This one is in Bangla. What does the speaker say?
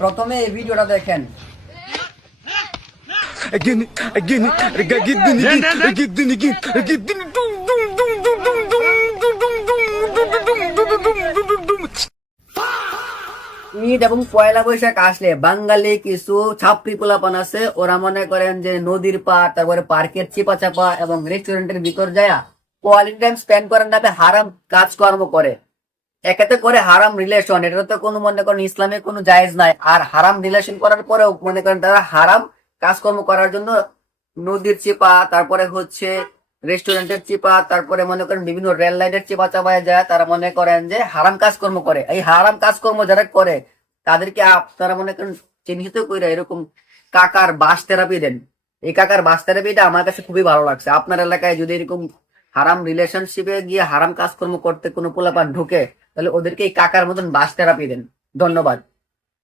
প্রথমে এই ভিডিওটা দেখেন। Again, again, ঈদ এবং পয়লা বৈশাখ আসলে বাঙালি কিছু ছাপড়ি পোলাপান আছে, ওরা মনে করেন যে নদীর পাড়, তারপরে পার্কের চিপা চাপা এবং রেস্টুরেন্টের ভিতর যায় কোয়ালিটি টাইম স্পেন্ড করার নামে হারাম কাজকর্ম করে। একেতে করে হারাম রিলেশন, এটা তো কোনো মনে করেন ইসলামে কোনো জায়েজ নাই। আর হারাম রিলেশন করার পরেও মনে করেন তারা হারাম কাজকর্ম করার জন্য নদীর চিপা, তারপরে হচ্ছে রেস্টুরেন্টের চিপা, তারপরে মনে করেন বিভিন্ন রেল লাইনের চিপা চাপায় যায়, তারা মনে করেন যে হারাম কাজকর্ম করে। এই হারাম কাজকর্ম যারা করে তাদেরকে আপনারা মনে করেন চিহ্নিত করে এরকম কাকার বাস থেরাপি দেন। এই কাকার বাস থেরাপিটা আমার কাছে খুবই ভালো লাগছে। আপনার এলাকায় যদি এরকম হারাম রিলেশনশিপে গিয়ে হারাম কাজকর্ম করতে কোনো পোলাপান ঢুকে, তাহলে ওদেরকে এই কাকার মতন বাস থেরাপি দেন। ধন্যবাদ।